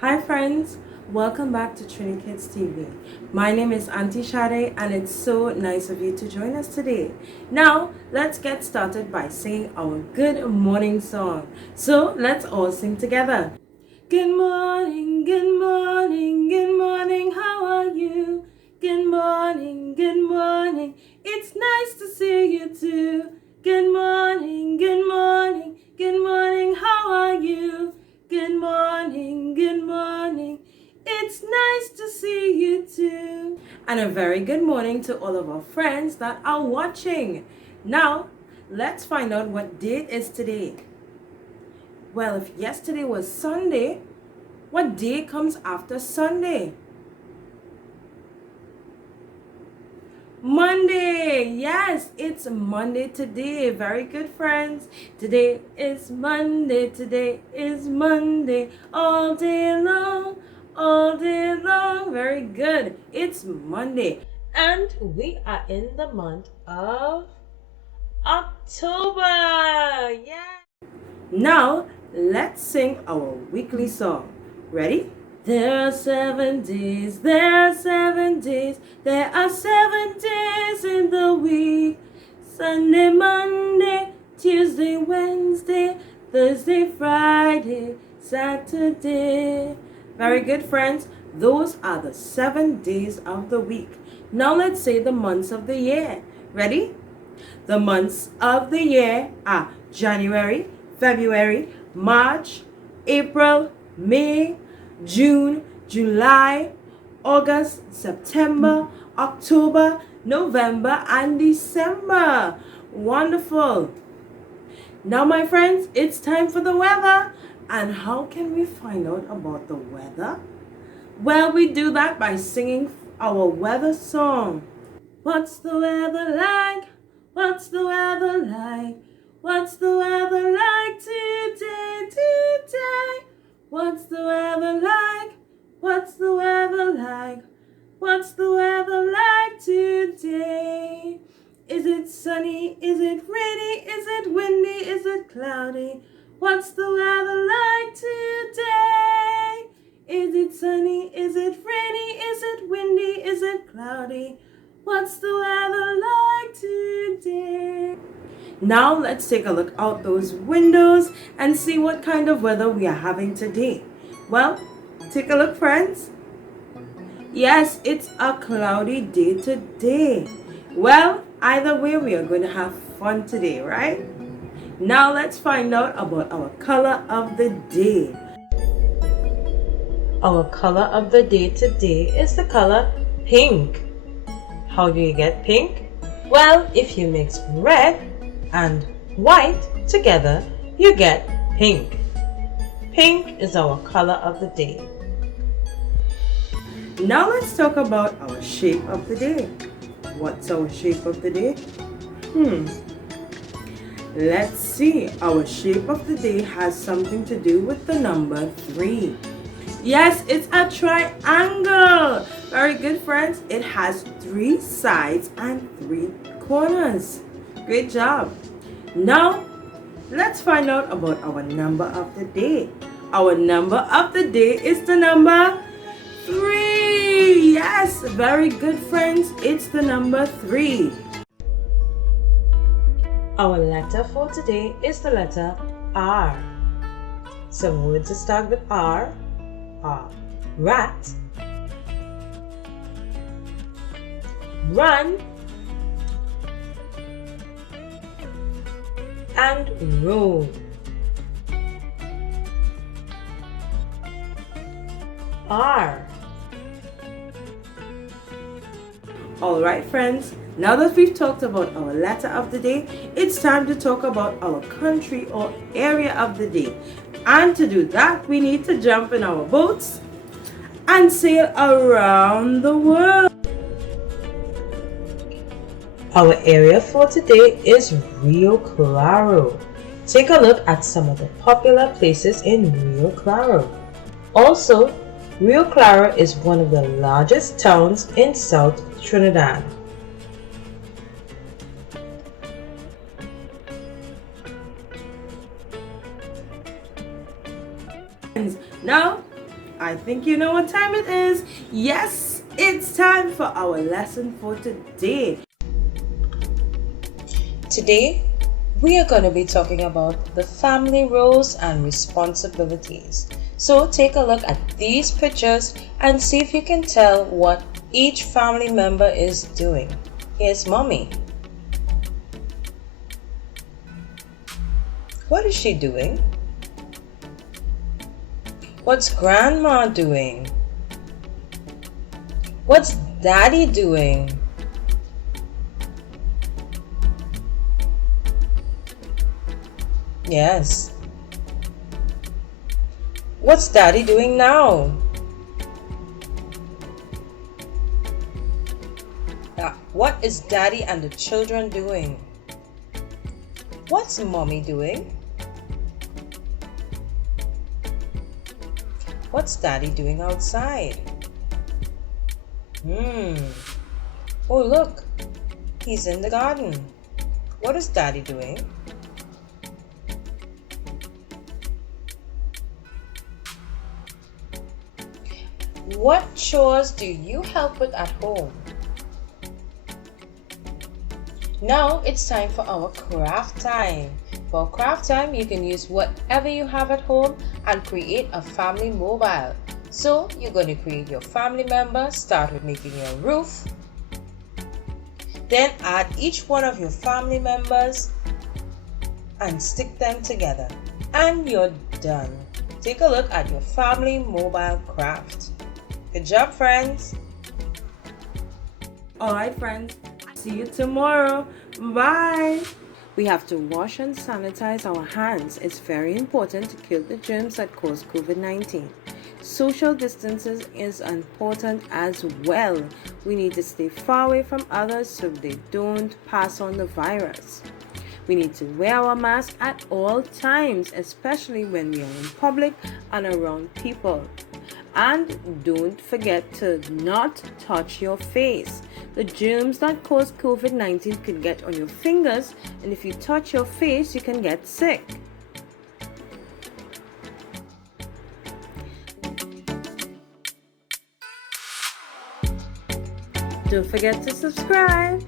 Hi friends, welcome back to TriniKidsTV. My name is Auntie Shade and it's so nice of you to join us today. Now, let's get started by singing our good morning song. So, let's all sing together. Good morning, good morning, good morning, how are you? Good morning, it's nice to see you too. Good morning, good morning, how are you? Good morning, it's nice to see you too. And a very good morning to all of our friends that are watching. Now, let's find out what date is today. Well, if yesterday was Sunday, what day comes after Sunday? Monday. Yes, it's Monday today. Very good, friends. Today is Monday. Today is Monday. All day long. All day long. Very good. It's Monday. And we are in the month of October. Yeah. Now, let's sing our weekly song. Ready? There are 7 days, there are 7 days, there are 7 days in the week. Sunday, Monday, Tuesday, Wednesday, Thursday, Friday, Saturday. Very good, friends. Those are the 7 days of the week. Now let's say the months of the year. Ready? The months of the year are January, February, March, April, May, June, July, August, September, October, November, and December. Wonderful. Now, my friends, it's time for the weather. And how can we find out about the weather? Well, we do that by singing our weather song. What's the weather like? What's the weather like? What's the weather like today, today? What's the weather like? What's the weather like? What's the weather like today? Is it sunny? Is it rainy? Is it windy? Is it cloudy? What's the weather like today? Is it sunny? Is it rainy? Is it windy? Is it cloudy? What's the weather like today? Now let's take a look out those windows and see what kind of weather we are having today. Well, take a look, friends. Yes, it's a cloudy day today. Well, either way, we are going to have fun today, right? Now let's find out about our color of the day. Our color of the day today is the color pink. How do you get pink? Well, if you mix red and white together, you get pink. Pink is our color of the day. Now let's talk about our shape of the day. What's our shape of the day? Let's see. Our shape of the day has something to do with the number 3. Yes, it's a triangle. Very good, friends. It has 3 sides and 3 corners. Great job. Now, let's find out about our number of the day. Our number of the day is the number 3. Yes, very good, friends. It's the number 3. Our letter for today is the letter R. Some words that start with R are rat, run, and road. R. Alright, friends, now that we've talked about our letter of the day, it's time to talk about our country or area of the day. And to do that, we need to jump in our boats and sail around the world. Our area for today is Rio Claro. Take a look at some of the popular places in Rio Claro. Also, Rio Claro is one of the largest towns in South Trinidad. Now, I think you know what time it is. Yes, it's time for our lesson for today. Today, we are going to be talking about the family roles and responsibilities. So take a look at these pictures and see if you can tell what each family member is doing. Here's Mommy. What is she doing? What's Grandma doing? What's Daddy doing? Yes. What's Daddy doing now? What is Daddy and the children doing? What's Mommy doing? What's Daddy doing outside? Oh, look. He's in the garden. What is Daddy doing? What chores do you help with at home? Now it's time for our craft time. For craft time, you can use whatever you have at home and create a family mobile. So you're going to create your family member, start with making your roof. Then add each one of your family members and stick them together. And you're done. Take a look at your family mobile craft. Good job, friends. Alright, friends. See you tomorrow. Bye. We have to wash and sanitize our hands. It's very important to kill the germs that cause COVID-19. Social distances is important as well. We need to stay far away from others so they don't pass on the virus. We need to wear our mask at all times, especially when we are in public and around people. And don't forget to not touch your face. The germs that cause COVID-19 can get on your fingers, and if you touch your face, you can get sick. Don't forget to subscribe.